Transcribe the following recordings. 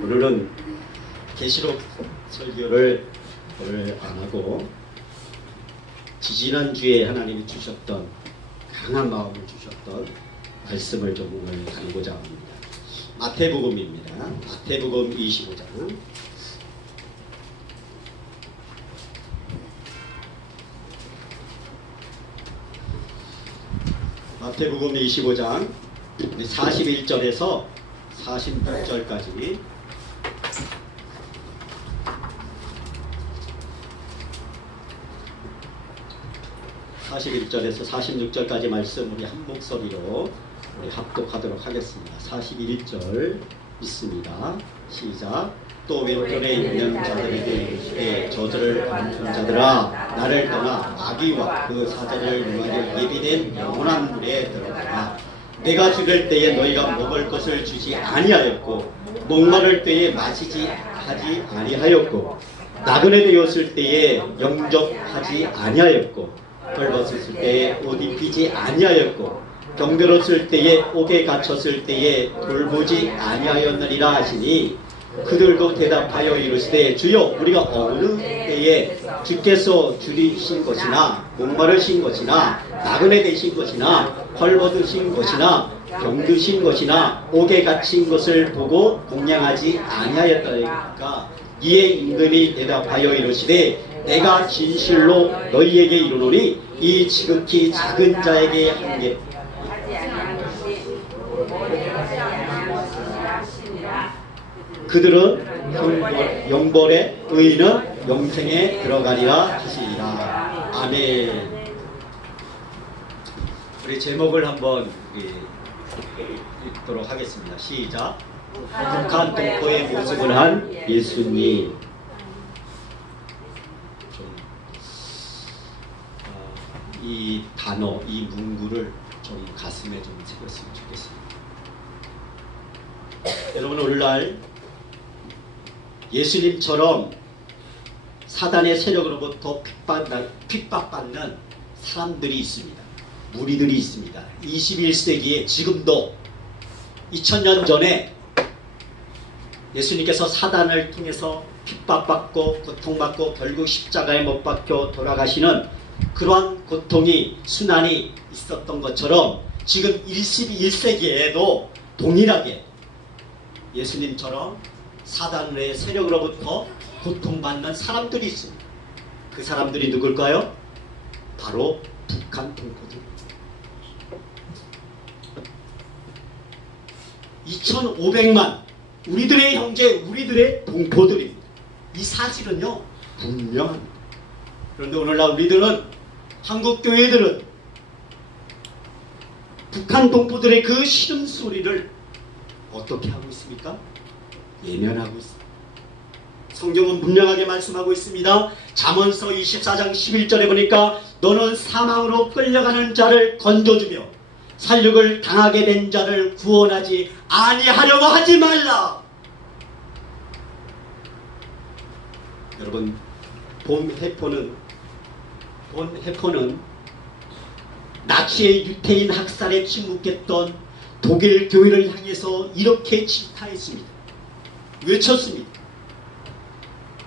오늘은 계시록 설교를 오늘 안 하고 지지난주에 하나님이 주셨던 강한 마음을 주셨던 말씀을 좀 오늘 나누고자 합니다. 마태복음입니다. 마태복음 25장. 마태복음 25장 41절에서 46절까지 (41절에서) 46절까지 말씀 우리 한 목소리로 우리 합독하도록 하겠습니다. 41절 있습니다. 시작. 또 왼편에 있는 자들에게 이르시되 저들을 가르치는 자들아 나를 떠나 마귀와 그 사자를 너희를 예비된 영원한 물에 들어가라. 내가 죽을 때에 너희가 먹을 것을 주지 아니하였고 목마를 때에 마시지 하지 아니하였고 나그네 되었을 때에 영접하지 아니하였고 헐벗었을 때에 옷 입히지 아니하였고 병들었을 때에 옥에 갇혔을 때에 돌보지 아니하였느니라 하시니 그들도 대답하여 이르시되 주여 우리가 어느 때에 주께서 줄이신 것이나 목마르신 것이나 나그네 되신 것이나 헐벗으신 것이나 병드신 것이나 옥에 갇힌 것을 보고 공양하지 아니하였다니까. 이에 임금이 대답하여 이르시되 내가 진실로 너희에게 이르노니 이 지극히 작은 자에게 한 게 그들은 영벌에 의인은 영생에 들어가리라 하시리라. 아멘. 우리 제목을 한번 읽도록 하겠습니다. 시작. 북한 동포의 모습을 한 예수님. 이 단어, 이 문구를 좀 가슴에 좀 새겼으면 좋겠습니다. 여러분, 오늘날 예수님처럼 사단의 세력으로부터 핍박받는 사람들이 있습니다. 무리들이 있습니다. 21세기에 지금도 2000년 전에 예수님께서 사단을 통해서 핍박받고 고통받고 결국 십자가에 못 박혀 돌아가시는 그러한 고통이 순환이 있었던 것처럼 지금 21세기에도 동일하게 예수님처럼 사단의 세력으로부터 고통받는 사람들이 있습니다. 그 사람들이 누굴까요? 바로 북한 동포들입니다. 2500만 우리들의 형제, 우리들의 동포들입니다. 이 사실은요 분명합니다. 그런데 오늘날 우리들은, 한국 교회들은 북한 동포들의 그 싫은 소리를 어떻게 하고 있습니까? 예면하고 있습니다. 성경은 분명하게 말씀하고 있습니다. 잠언서 24장 11절에 보니까 너는 사망으로 끌려가는 자를 건져주며 살육을 당하게 된 자를 구원하지 아니하려고 하지 말라. 여러분, 본 해포는 나치의 유태인 학살에 침묵했던 독일 교회를 향해서 이렇게 질타했습니다. 외쳤습니다.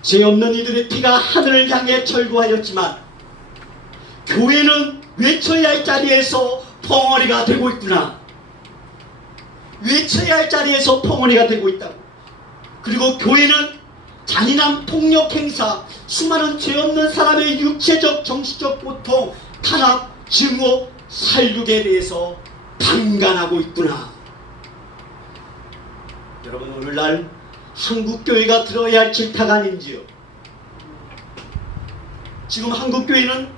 죄 없는 이들의 피가 하늘을 향해 절구하였지만 교회는 외쳐야 할 자리에서 펑어리가 되고 있구나. 외쳐야 할 자리에서 펑어리가 되고 있다고. 그리고 교회는 잔인한 폭력 행사, 수많은 죄 없는 사람의 육체적 정신적 고통, 탄압, 증오, 살육에 대해서 방관하고 있구나. 여러분, 오늘날 한국교회가 들어야 할 질타가 아닌지요. 지금 한국교회는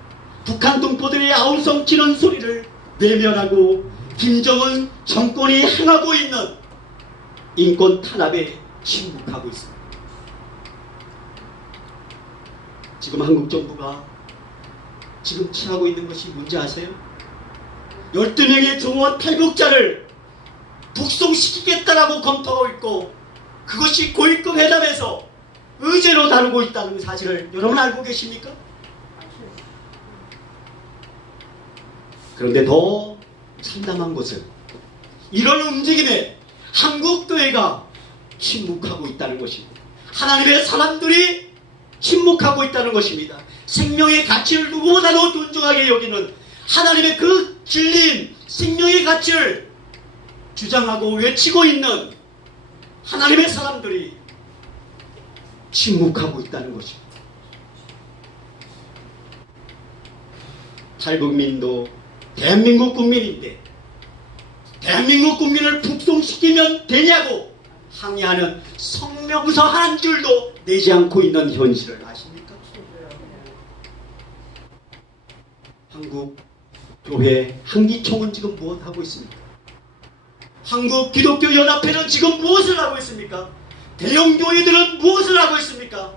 북한 동포들의 아우성 지는 소리를 외면하고 김정은 정권이 행하고 있는 인권 탄압에 침묵하고 있습니다. 지금 한국 정부가 지금 취하고 있는 것이 뭔지 아세요? 12명의 정원 탈북자를 북송시키겠다라고 검토하고 있고 그것이 고위급 회담에서 의제로 다루고 있다는 사실을 여러분 알고 계십니까? 그런데 더 참담한 것은 이런 움직임에 한국교회가 침묵하고 있다는 것입니다. 하나님의 사람들이 침묵하고 있다는 것입니다. 생명의 가치를 누구보다도 존중하게 여기는 하나님의 그 진리인 생명의 가치를 주장하고 외치고 있는 하나님의 사람들이 침묵하고 있다는 것입니다. 탈북민도 대한민국 국민인데 대한민국 국민을 북송시키면 되냐고 항의하는 성명서 한 줄도 내지 않고 있는 현실을 아십니까? 한국 교회 한기총은 지금 무엇하고 있습니까? 한국 기독교 연합회는 지금 무엇을 하고 있습니까? 대형 교회들은 무엇을 하고 있습니까?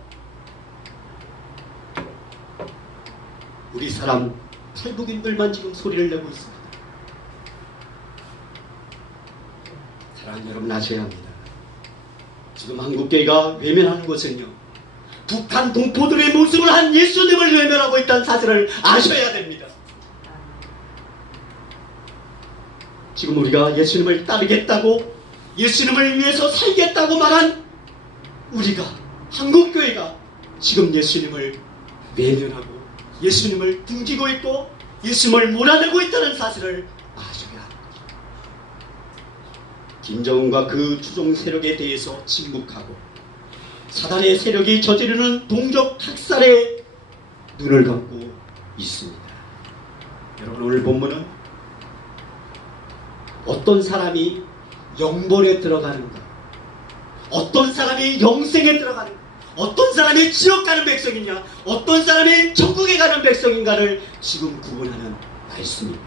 우리 사람 탈북인들만 지금 소리를 내고 있습니다. 사랑하는 여러분, 아셔야 합니다. 지금 한국교회가 외면하는 것은요, 북한 동포들의 모습을 한 예수님을 외면하고 있다는 사실을 아셔야 됩니다. 지금 우리가 예수님을 따르겠다고, 예수님을 위해서 살겠다고 말한 우리가, 한국교회가 지금 예수님을 외면하고 예수님을 등지고 있고 예수님을 몰아내고 있다는 사실을 아셔야 합니다. 김정은과 그 추종 세력에 대해서 침묵하고 사단의 세력이 저지르는 동족 학살에 눈을 감고 있습니다. 여러분, 오늘 본문은 어떤 사람이 영벌에 들어가는가, 어떤 사람이 영생에 들어가는가, 어떤 사람이 지옥 가는 백성이냐, 어떤 사람이 천국에 가는 백성인가를 지금 구분하는 말씀입니다.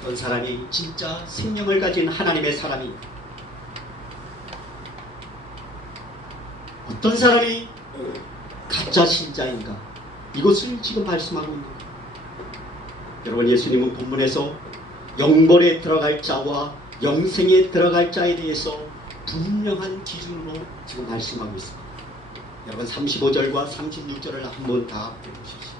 어떤 사람이 진짜 생명을 가진 하나님의 사람인가, 어떤 사람이 가짜 신자인가, 이것을 지금 말씀하고 있는 거예요. 여러분, 예수님은 본문에서 영벌에 들어갈 자와 영생에 들어갈 자에 대해서 분명한 기준으로 지금 말씀하고 있습니다. 여러분, 35절과 36절을 한번 다 보십시오.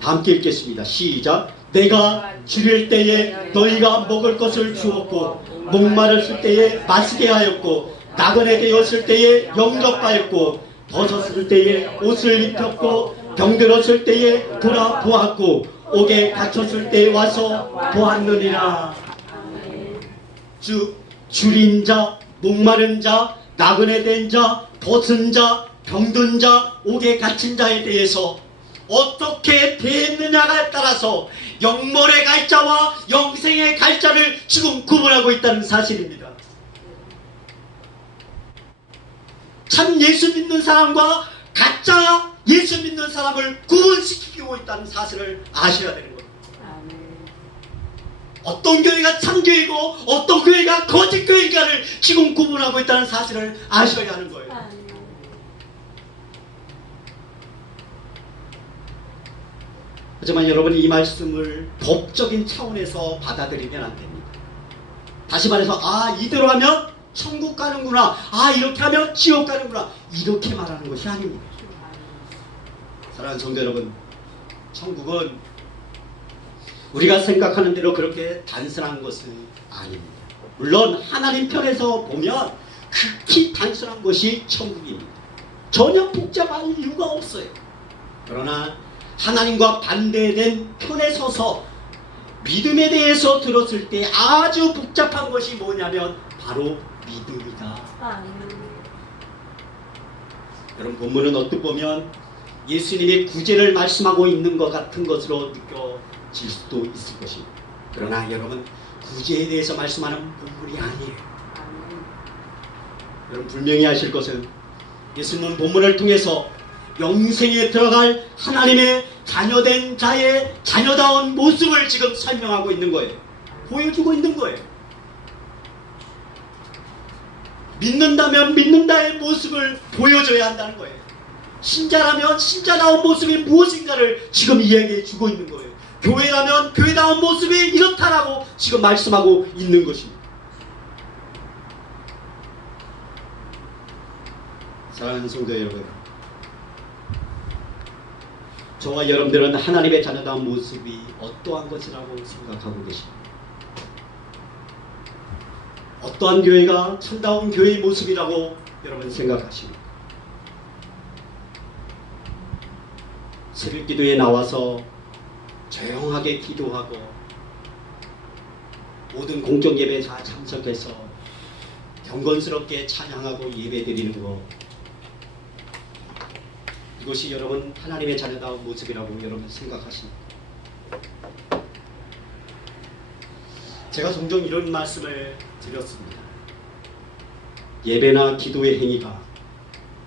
다 함께 읽겠습니다. 시작. 내가 줄일 때에 너희가 먹을 것을 주었고, 목마르실 때에 마시게 하였고, 나그네 되었을 때에 영접하였고, 벗었을 때에 옷을 입혔고, 병들었을 때에 돌아보았고, 옥에 갇혔을 때에 와서 보았느니라. 즉 줄인 자, 목마른 자, 나그네 된 자, 벗은 자, 병든 자, 옥에 갇힌 자에 대해서 어떻게 대했느냐에 따라서 영벌에 갈 자와 영생에 갈 자를 지금 구분하고 있다는 사실입니다. 참 예수 믿는 사람과 가짜 예수 믿는 사람을 구분시키고 있다는 사실을 아셔야 되는 겁니다. 어떤 교회가 참교회고 어떤 교회가 거짓교회인가를 지금 구분하고 있다는 사실을 아셔야 하는 거예요. 하지만 여러분이 이 말씀을 법적인 차원에서 받아들이면 안 됩니다. 다시 말해서 이대로 하면 천국 가는구나, 이렇게 하면 지옥 가는구나, 이렇게 말하는 것이 아닙니다. 사랑하는 성도 여러분, 천국은 우리가 생각하는 대로 그렇게 단순한 것은 아닙니다. 물론 하나님 편에서 보면 극히 단순한 것이 천국입니다. 전혀 복잡할 이유가 없어요. 그러나 하나님과 반대된 편에 서서 믿음에 대해서 들었을 때 아주 복잡한 것이 뭐냐면 바로 믿음이다. 여러분, 본문은 어떻게 보면 예수님의 구제를 말씀하고 있는 것 같은 것으로 느껴질 수도 있을 것입니다. 그러나 여러분, 구제에 대해서 말씀하는 본문이 아니에요. 여러분, 분명히 아실 것은 예수님은 본문을 통해서 영생에 들어갈 하나님의 자녀된 자의 자녀다운 모습을 지금 설명하고 있는 거예요. 보여주고 있는 거예요. 믿는다면 믿는다의 모습을 보여줘야 한다는 거예요. 신자라면 신자다운 모습이 무엇인가를 지금 이야기해 주고 있는 거예요. 교회라면 교회다운 모습이 이렇다라고 지금 말씀하고 있는 것입니다. 사랑하는 성도 여러분, 저와 여러분들은 하나님의 자녀다운 모습이 어떠한 것이라고 생각하고 계십니까? 어떠한 교회가 참다운 교회의 모습이라고 여러분 생각하십니까? 새벽 기도에 나와서 조용하게 기도하고 모든 공적 예배에 다 참석해서 경건스럽게 찬양하고 예배드리는 것, 이것이 여러분 하나님의 자녀다운 모습이라고 여러분 생각하십니까? 제가 종종 이런 말씀을 드렸습니다. 예배나 기도의 행위가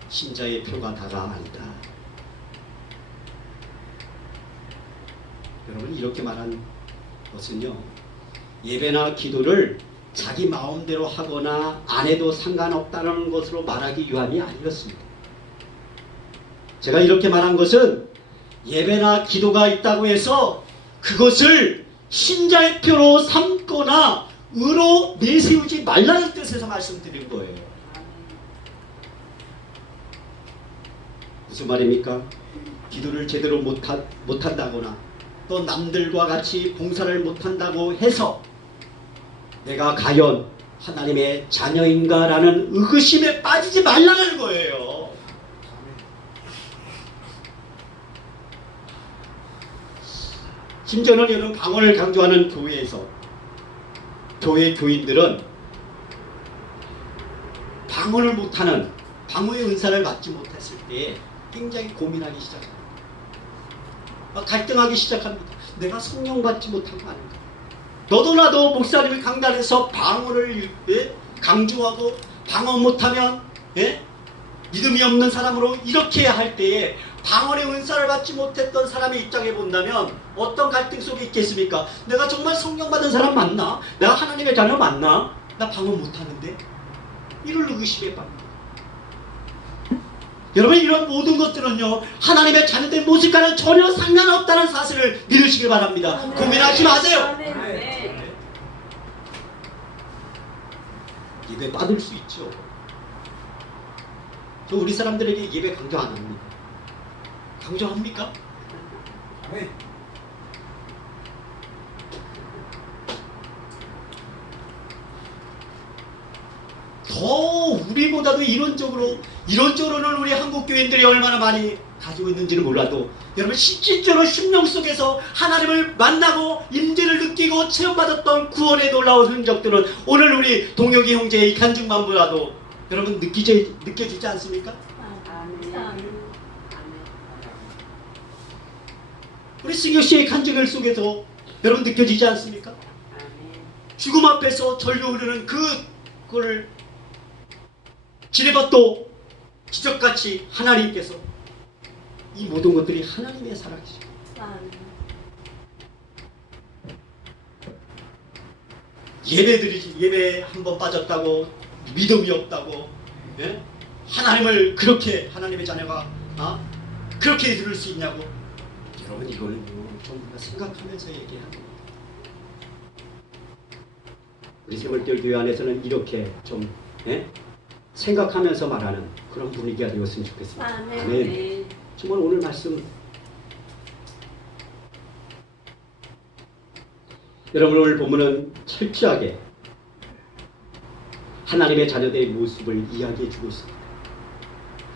신자의 표가 다가 아니다. 여러분, 이렇게 말한 것은요, 예배나 기도를 자기 마음대로 하거나 안 해도 상관없다는 것으로 말하기 위함이 아니었습니다. 제가 이렇게 말한 것은 예배나 기도가 있다고 해서 그것을 신자의 표로 삼거나 의로 내세우지 말라는 뜻에서 말씀드린 거예요. 무슨 말입니까? 기도를 제대로 못한다거나 또 남들과 같이 봉사를 못한다고 해서 내가 과연 하나님의 자녀인가라는 의구심에 빠지지 말라는 거예요. 심지어는 이런 방언을 강조하는 교회에서 교회 교인들은 방언을 못하는 방언의 은사를 받지 못했을 때 굉장히 고민하기 시작합니다. 갈등하기 시작합니다. 내가 성령 받지 못한 거 아닌가? 너도 나도 목사님이 강단에서 방언을 강조하고 방언 못하면 믿음이 없는 사람으로 이렇게 할 때에 방언의 은사를 받지 못했던 사람의 입장에 본다면 어떤 갈등 속에 있겠습니까? 내가 정말 성령 받은 사람 맞나? 내가 하나님의 자녀 맞나? 나 방언 못하는데? 이를 의구심에 빠집니다. 여러분, 이런 모든 것들은요, 하나님의 자녀된 모습과는 전혀 상관없다는 사실을 믿으시길 바랍니다. 고민하지 마세요. 예배 받을 수 있죠. 저 우리 사람들에게 예배 강조 안 합니다. 강조합니까? 더 우리보다도 이론적으로는 우리 한국 교인들이 얼마나 많이 가지고 있는지는 몰라도 여러분, 실질적으로 심령 속에서 하나님을 만나고 임재를 느끼고 체험받았던 구원의 놀라운 흔적들은 오늘 우리 동혁이 형제의 간증만 보라도 여러분 느껴지지 않습니까? 우리 승효 씨의 간증을 속에서 여러분 느껴지지 않습니까? 죽음 앞에서 절로 흐르는 그걸 지뢰밭도 기적같이 하나님께서 이 모든 것들이 하나님의 사랑이죠. 예배 한 번 빠졌다고 믿음이 없다고, 하나님을 그렇게 하나님의 자녀가 그렇게 들을 수 있냐고. 여러분, 이거는 좀 생각하면서 얘기하는 겁니다. 우리 세월절 교회 안에서는 이렇게 좀 생각하면서 말하는 그런 분위기가 되었으면 좋겠습니다. 아멘. 정말 오늘 말씀 여러분, 오늘 보면은 철저하게 하나님의 자녀들의 모습을 이야기해 주고 있습니다.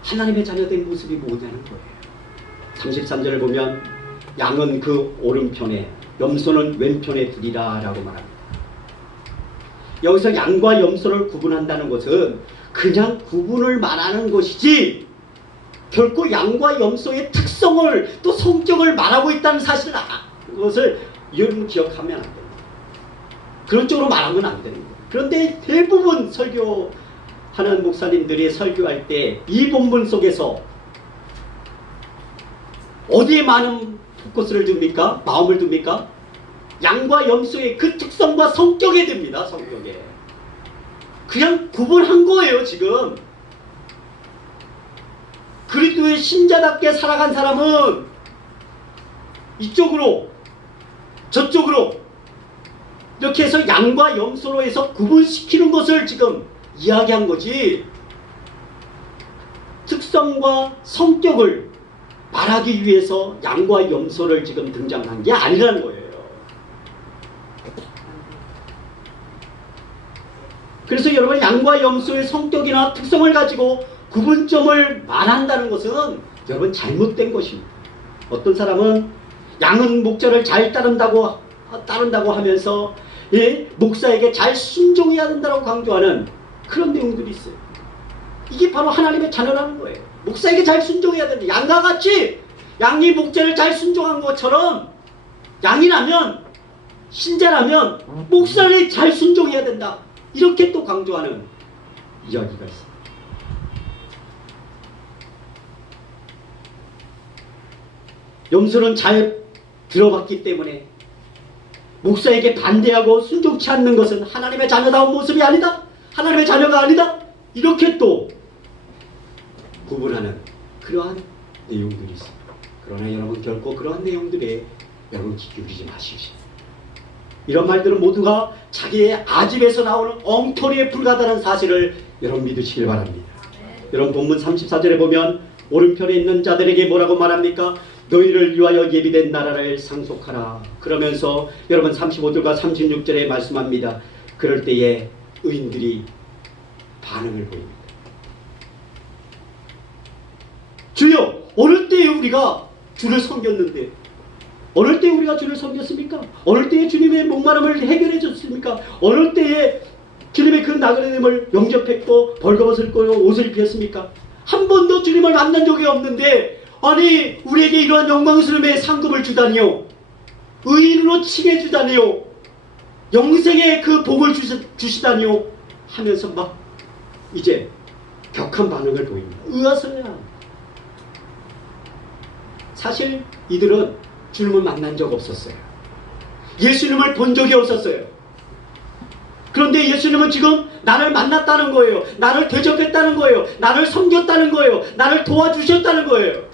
하나님의 자녀된 모습이 뭐냐는 거예요. 33절을 보면 양은 그 오른편에 염소는 왼편에 두리라 라고 말합니다. 여기서 양과 염소를 구분한다는 것은 그냥 구분을 말하는 것이지 결코 양과 염소의 특성을 또 성격을 말하고 있다는 사실을 그것을 여러분 기억하면 안 됩니다. 그런 쪽으로 말하면 안 되는 거예요. 그런데 대부분 설교하는 목사님들이 설교할 때 이 본문 속에서 어디에 많은 포커스를 둡니까? 마음을 둡니까? 양과 염소의 그 특성과 성격에 듭니다. 성격에. 그냥 구분한 거예요. 지금 그리스도의 신자답게 살아간 사람은 이쪽으로 저쪽으로 이렇게 해서 양과 염소로 해서 구분시키는 것을 지금 이야기한 거지, 특성과 성격을 말하기 위해서 양과 염소를 지금 등장한 게 아니라는 거예요. 그래서 여러분 양과 염소의 성격이나 특성을 가지고 구분점을 말한다는 것은 여러분 잘못된 것입니다. 어떤 사람은 양은 목자를 잘 따른다고 하면서 목사에게 잘 순종해야 된다고 강조하는 그런 내용들이 있어요. 이게 바로 하나님의 자녀라는 거예요. 목사에게 잘 순종해야 된다. 양과 같이 양이 목자를 잘 순종한 것처럼 양이라면, 신자라면 목사를 잘 순종해야 된다. 이렇게 또 강조하는 이야기가 있습니다. 염소는 잘 들어봤기 때문에 목사에게 반대하고 순종치 않는 것은 하나님의 자녀다운 모습이 아니다. 하나님의 자녀가 아니다. 이렇게 또 구분하는 그러한 내용들이 있습니다. 그러나 여러분 결코 그러한 내용들에 여러분 귀 기울이지 마십시오. 이런 말들은 모두가 자기의 아집에서 나오는 엉터리에 불과하다는 사실을 여러분 믿으시길 바랍니다. 여러분 본문 34절에 보면 오른편에 있는 자들에게 뭐라고 말합니까? 너희를 위하여 예비된 나라를 상속하라. 그러면서 여러분 35절과 36절에 말씀합니다. 그럴 때에 의인들이 반응을 보입니다. 주여, 어느 때에 우리가 주를 섬겼는데, 어느 때에 우리가 주를 섬겼습니까? 어느 때에 주님의 목마름을 해결해 줬습니까? 어느 때에 주님의 그 나그네됨을 영접했고 벌거벗을 입고 옷을 입혔습니까? 한 번도 주님을 만난 적이 없는데, 아니 우리에게 이러한 영광스러움의 상급을 주다니요, 의인으로 칭해 주다니요, 영생의 그 복을 주시다니요 하면서 막 이제 격한 반응을 보입니다. 의아서야. 사실 이들은 주님을 만난 적 없었어요. 예수님을 본 적이 없었어요. 그런데 예수님은 지금 나를 만났다는 거예요. 나를 대접했다는 거예요. 나를 섬겼다는 거예요. 나를 도와주셨다는 거예요.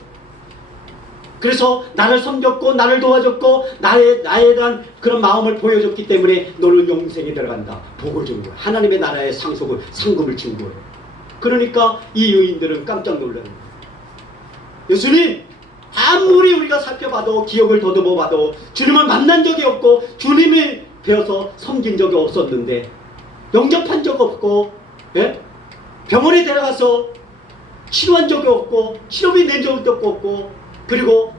그래서 나를 섬겼고 나를 도와줬고 나에 대한 그런 마음을 보여줬기 때문에 너는 영생에 들어간다. 복을 준 거예요. 하나님의 나라의 상급을 준 거예요. 그러니까 이 의인들은 깜짝 놀라는 거예요. 예수님, 아무리 우리가 살펴봐도 기억을 더듬어 봐도 주님을 만난 적이 없고 주님이 되어서 섬긴 적이 없었는데, 영접한 적 없고, 병원에 데려가서 치료한 적이 없고 치료비 낸 적도 없고, 그리고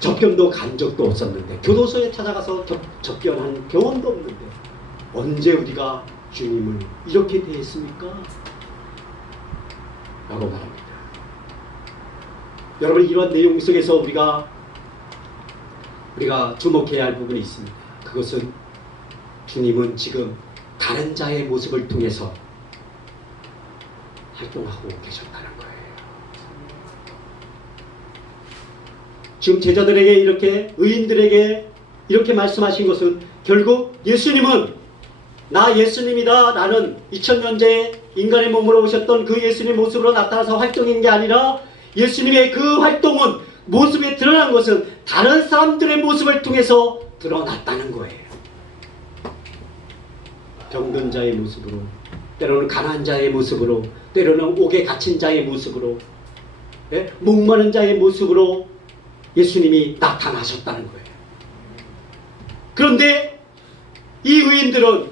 접견도 간 적도 없었는데, 교도소에 찾아가서 접견한 경험도 없는데 언제 우리가 주님을 이렇게 대했습니까? 라고 말합니다. 여러분, 이런 내용 속에서 우리가 주목해야 할 부분이 있습니다. 그것은 주님은 지금 다른 자의 모습을 통해서 활동하고 계셨다는 거예요. 지금 제자들에게 이렇게, 의인들에게 이렇게 말씀하신 것은 결국 예수님은 나 예수님이다, 나는 2000년째 인간의 몸으로 오셨던 그 예수님의 모습으로 나타나서 활동인 게 아니라, 예수님의 그 활동은, 모습에 드러난 것은 다른 사람들의 모습을 통해서 드러났다는 거예요. 병든 자의 모습으로, 때로는 가난한 자의 모습으로, 때로는 옥에 갇힌 자의 모습으로, 목마른 자의 모습으로 예수님이 나타나셨다는 거예요. 그런데 이 의인들은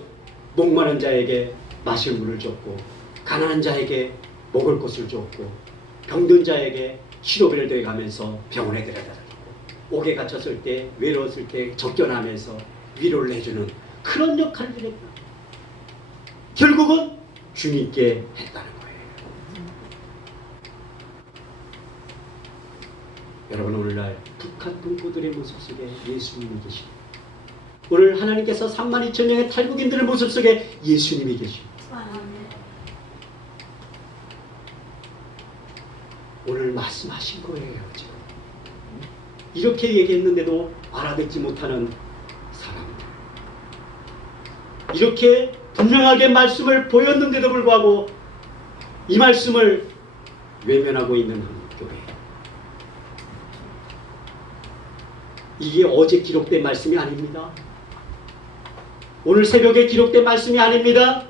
목마른 자에게 마실 물을 줬고, 가난한 자에게 먹을 것을 줬고, 병든 자에게 치료비를 대가면서 병원에 데려다 줬고, 옥에 갇혔을 때, 외로웠을 때 접견하면서 위로를 해주는 그런 역할을 했다. 결국은 주님께 했다는 거예요. 여러분, 오늘날 북한 동포들의 모습 속에 예수님이 계십니다. 오늘 하나님께서 32,000명의 탈북인들의 모습 속에 예수님이 계십니다. 오늘 말씀하신 거예요. 지금 이렇게 얘기했는데도 알아듣지 못하는 사람들, 이렇게 분명하게 말씀을 보였는데도 불구하고 이 말씀을 외면하고 있는 한국교회, 이게 어제 기록된 말씀이 아닙니다. 오늘 새벽에 기록된 말씀이 아닙니다.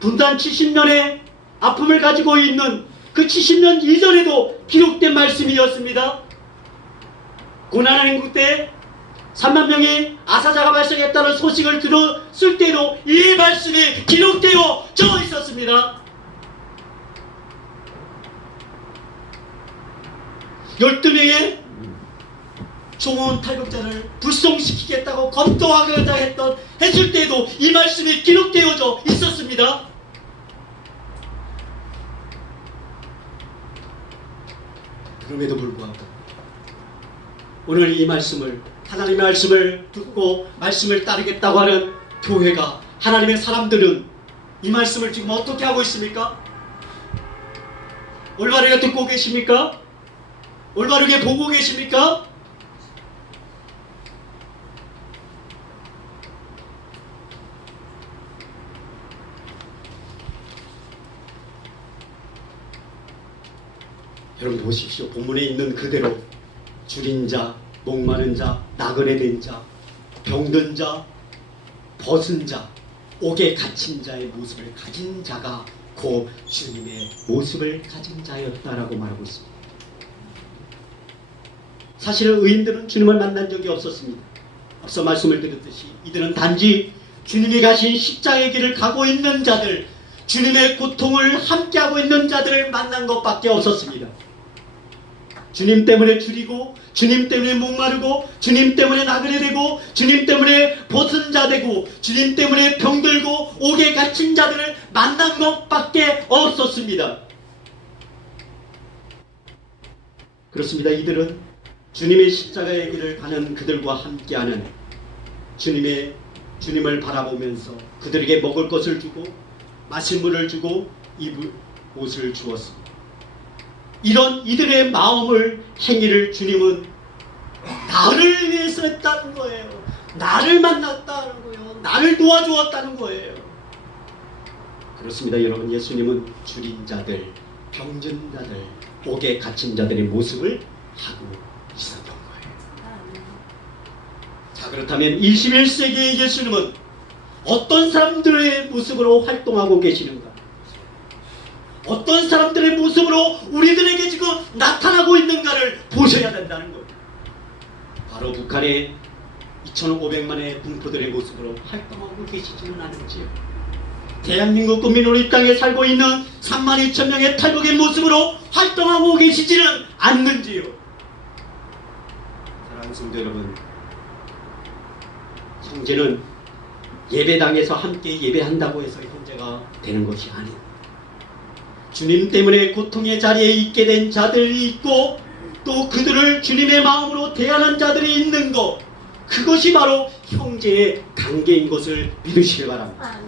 분단 70년의 아픔을 가지고 있는 그 70년 이전에도 기록된 말씀이었습니다. 고난의 행국 때 3만 명의 아사자가 발생했다는 소식을 들었을 때도 이 말씀이 기록되어져 있었습니다. 12명의 종원 탈북자를 불송시키겠다고 검토하고자 했을 때도 이 말씀이 기록되어져 있었습니다. 그럼에도 불구하고 오늘 이 말씀을, 하나님의 말씀을 듣고 말씀을 따르겠다고 하는 교회가, 하나님의 사람들은 이 말씀을 지금 어떻게 하고 있습니까? 올바르게 듣고 계십니까? 올바르게 보고 계십니까? 여러분 보십시오. 본문에 있는 그대로 줄인 자, 목마른 자, 나그네 된 자, 병든 자, 벗은 자, 옥에 갇힌 자의 모습을 가진 자가 곧 주님의 모습을 가진 자였다라고 말하고 있습니다. 사실은 의인들은 주님을 만난 적이 없었습니다. 앞서 말씀을 드렸듯이 이들은 단지 주님이 가신 십자가의 길을 가고 있는 자들, 주님의 고통을 함께하고 있는 자들을 만난 것밖에 없었습니다. 주님 때문에 줄이고, 주님 때문에 목마르고, 주님 때문에 나그네 되고, 주님 때문에 벗은 자 되고, 주님 때문에 병들고 옥에 갇힌 자들을 만난 것밖에 없었습니다. 그렇습니다. 이들은 주님의 십자가의 길을 가는 그들과 함께하는 주님을 바라보면서 그들에게 먹을 것을 주고 마실 물을 주고 입을 옷을 주었습니다. 이런 이들의 마음을, 행위를 주님은 나를 위해서 했다는 거예요. 나를 만났다는 거예요. 나를 도와주었다는 거예요. 그렇습니다. 여러분, 예수님은 줄인 자들, 병든 자들, 옥에 갇힌 자들의 모습을 하고 있었던 거예요. 자, 그렇다면 21세기의 예수님은 어떤 사람들의 모습으로 활동하고 계시는가? 어떤 사람들의 모습으로 우리들에게 지금 나타나고 있는가를 보셔야 된다는 거예요. 바로 북한의 2,500만의 분포들의 모습으로 활동하고 계시지는 않은지요. 대한민국 국민으로 이 땅에 살고 있는 32,000명의 탈북의 모습으로 활동하고 계시지는 않는지요. 사랑하는 성도 여러분, 형제는 예배당에서 함께 예배한다고 해서 형제가 되는 것이 아니에요. 주님 때문에 고통의 자리에 있게 된 자들이 있고, 또 그들을 주님의 마음으로 대하는 자들이 있는 것, 그것이 바로 형제의 관계인 것을 믿으시기 바랍니다.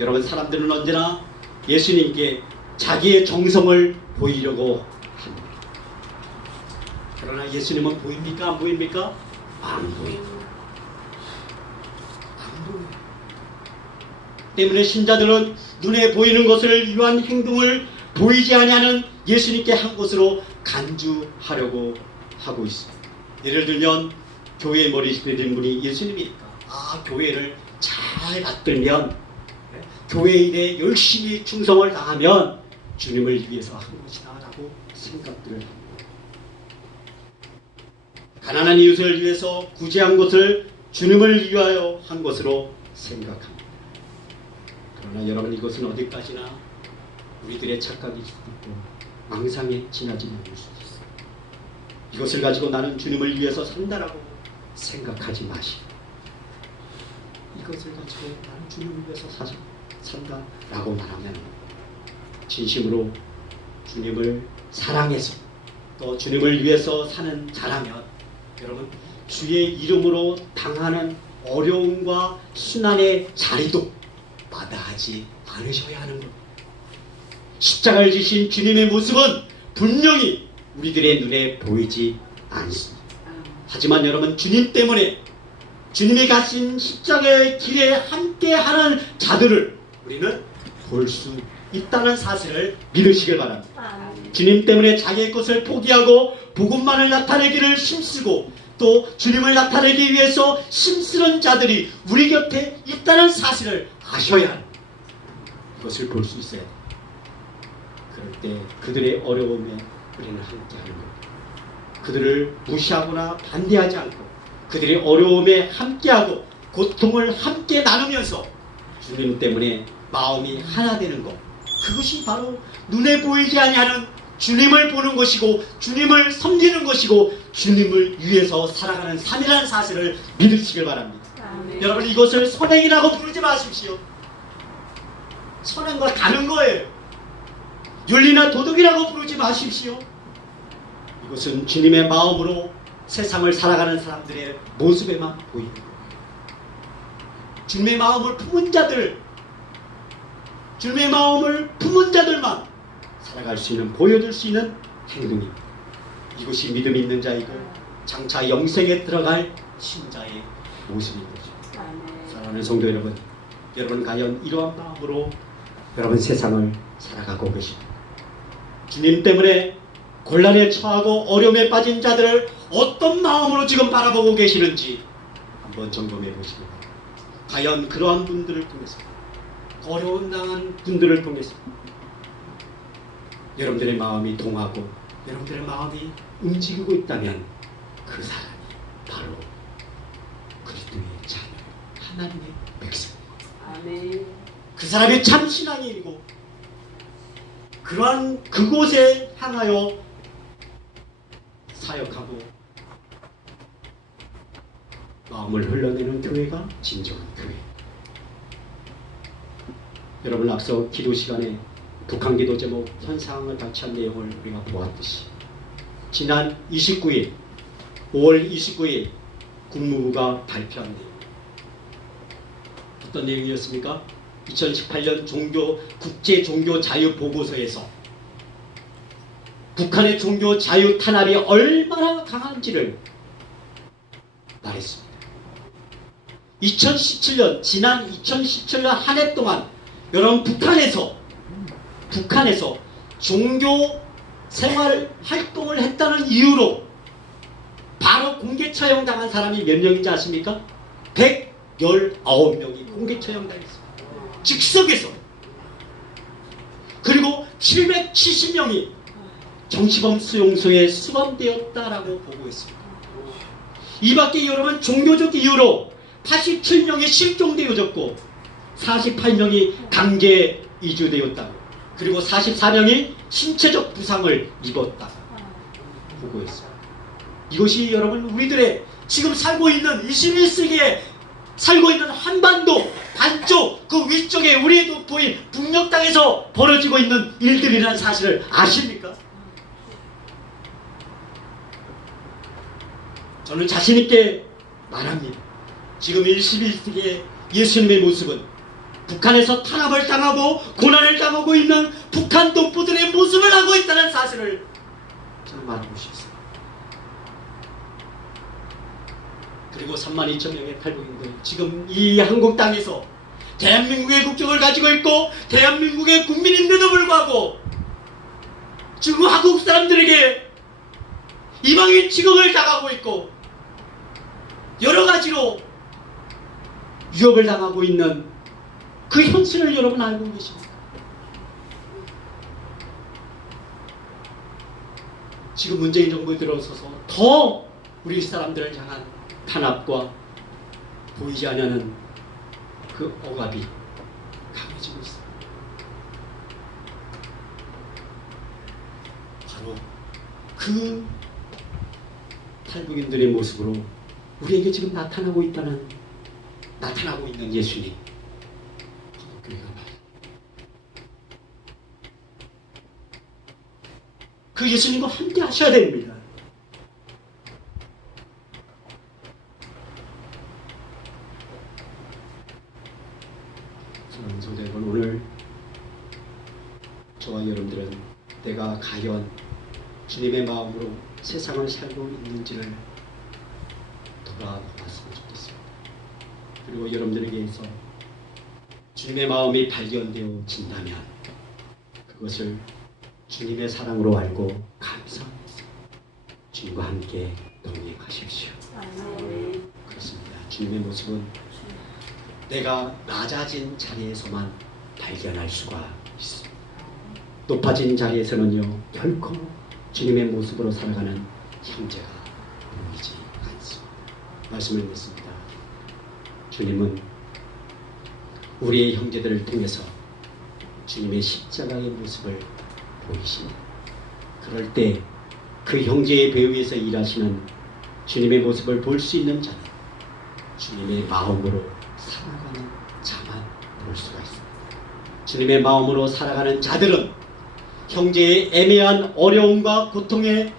여러분, 사람들은 언제나 예수님께 자기의 정성을 보이려고 합니다. 그러나 예수님은 보입니까? 안 보입니까? 안 보여요. 안 보여요. 때문에 신자들은 눈에 보이는 것을 위한 행동을 보이지 아니하는 예수님께 한 것으로 간주하려고 하고 있습니다. 예를 들면 교회에 머리를 든 분이 예수님이니까 교회를 잘 받들면, 교회 일에 열심히 충성을 다하면 주님을 위해서 한 것이다 라고 생각들을 합니다. 가난한 이웃을 위해서 구제한 것을 주님을 위하여 한 것으로 생각합니다. 그러나 여러분, 이것은 어디까지나 우리들의 착각일 수도 있고 망상에 지나지 않을 수도 있어요. 이것을 가지고 나는 주님을 위해서 산다라고 생각하지 마시고, 이것을 가지고 나는 주님을 위해서 산다라고 말하면 진심으로 주님을 사랑해서 또 주님을 위해서 사는 자라면, 여러분, 주의 이름으로 당하는 어려움과 순환의 자리도 마다하지 않으셔야 하는 겁니다. 십자가를 지신 주님의 모습은 분명히 우리들의 눈에 보이지 않습니다. 하지만 여러분, 주님 때문에 주님이 가신 십자가의 길에 함께하는 자들을 우리는 볼 수 있다는 사실을 믿으시길 바랍니다. 주님 때문에 자기의 것을 포기하고 복음만을 나타내기를 힘쓰고 또 주님을 나타내기 위해서 힘쓰는 자들이 우리 곁에 있다는 사실을 아셔야 합니다. 그것을 볼 수 있어야 합니다. 그럴 때 그들의 어려움에 우리는 함께하는 겁니다. 그들을 무시하거나 반대하지 않고 그들이 어려움에 함께하고 고통을 함께 나누면서 주님 때문에 마음이 하나 되는 것, 그것이 바로 눈에 보이지 아니하는 주님을 보는 것이고 주님을 섬기는 것이고 주님을 위해서 살아가는 삶이라는 사실을 믿으시길 바랍니다. 아멘. 여러분, 이것을 선행이라고 부르지 마십시오. 선행과 다른 거예요. 윤리나 도덕이라고 부르지 마십시오. 이것은 주님의 마음으로 세상을 살아가는 사람들의 모습에만 보이는 거예요. 주님의 마음을 품은 자들만 살아갈 수 있는, 보여줄 수 있는 행동입니다. 이것이 믿음 있는 자이고 장차 영생에 들어갈 신자의 모습인 거죠. 사랑하는 성도 여러분, 여러분 과연 이러한 마음으로 여러분 세상을 살아가고 계십니까? 주님 때문에 곤란에 처하고 어려움에 빠진 자들을 어떤 마음으로 지금 바라보고 계시는지 한번 점검해 보시기 바랍니다. 과연 그러한 분들을 통해서, 어려운 당한 분들을 통해서 여러분들의 마음이 동하고 여러분들의 마음이 움직이고 있다면 그 사람이 바로 그리스도의 자녀, 하나님의 백성입니다. 그 사람이 참 신앙인이고 그러한 그곳에 향하여 사역하고 마음을 흘러내는 교회가 진정한 교회. 여러분, 앞서 기도 시간에 북한 기도 제목 현상을 같이 한 내용을 우리가 보았듯이 지난 5월 29일 국무부가 발표한 내용, 어떤 내용이었습니까? 2018년 국제 종교 자유 보고서에서 북한의 종교 자유 탄압이 얼마나 강한지를 말했습니다. 지난 2017년 한 해 동안 여러분, 북한에서 종교 생활 활동을 했다는 이유로 바로 공개 처형당한 사람이 몇 명인지 아십니까? 119명이 공개 처형당했습니다. 즉석에서. 그리고 770명이 정치범 수용소에 수감되었다라고 보고했습니다. 이 밖에 여러분, 종교적 이유로 87명이 실종되어졌고 48명이 강제 이주되었다고, 그리고 44명이 신체적 부상을 입었다고 보고했습니다. 이것이 여러분, 우리들의 지금 살고 있는 21세기에 살고 있는 한반도 반쪽 그 위쪽에 우리의 독보인 북녘 땅에서 벌어지고 있는 일들이라는 사실을 아십니까? 저는 자신있게 말합니다. 지금 21세기의 예수님의 모습은 북한에서 탄압을 당하고 고난을 당하고 있는 북한 동포들의 모습을 하고 있다는 사실을 저는 말하고 싶습니다. 그리고 32,000명의 탈북인들, 지금 이 한국 땅에서 대한민국의 국적을 가지고 있고 대한민국의 국민인데도 불구하고 지금 한국 사람들에게 이방인 취급을 당하고 있고 여러 가지로 유혹을 당하고 있는 그 현실을 여러분 알고 계십니까? 지금 문재인 정부에 들어서서 더 우리 사람들을 향한 탄압과 보이지 않는 그 억압이 강해지고 있습니다. 바로 그 탈북인들의 모습으로 우리에게 지금 나타나고 있는 예수님, 교회가 말이에요. 그 예수님과 함께 하셔야 됩니다. 사랑하는 성도 여러분, 오늘 저와 여러분들은 내가 과연 주님의 마음으로 세상을 살고 있는지를 돌아봤으면 좋겠습니다. 그리고 여러분들에게서 주님의 마음이 발견되어진다면 그것을 주님의 사랑으로 알고 감사하면서 주님과 함께 동행하십시오. 그렇습니다. 주님의 모습은 내가 낮아진 자리에서만 발견할 수가 있습니다. 높아진 자리에서는요, 결코 주님의 모습으로 살아가는 형제가 보이지 않습니다. 말씀을 맺습니다. 주님은 우리의 형제들을 통해서 주님의 십자가의 모습을 보이십니다. 그럴 때 그 형제의 배후에서 일하시는 주님의 모습을 볼 수 있는 자는 주님의 마음으로 살아가는 자만 볼 수가 있습니다. 주님의 마음으로 살아가는 자들은 형제의 애매한 어려움과 고통에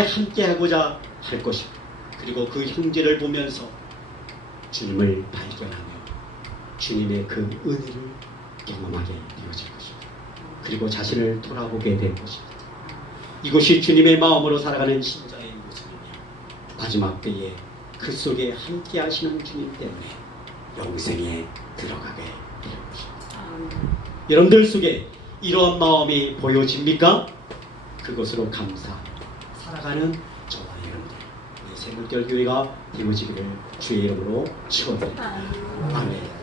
함께하고자 할 것입니다. 그리고 그 형제를 보면서 주님을 발견하며 주님의 그 은혜를 경험하게 되어질 것입니다. 그리고 자신을 돌아보게 될 것입니다. 이것이 주님의 마음으로 살아가는 신자의 모습이며 마지막 때에 그 속에 함께 하시는 주님 때문에 영생에 들어가게 될 것입니다. 여러분들 속에 이러한 마음이 보여집니까? 그것으로 감사 살아가는 저와 여러분들 이 새물결 교회가 되어지기를 주의 이름으로 축원드립니다. 아멘.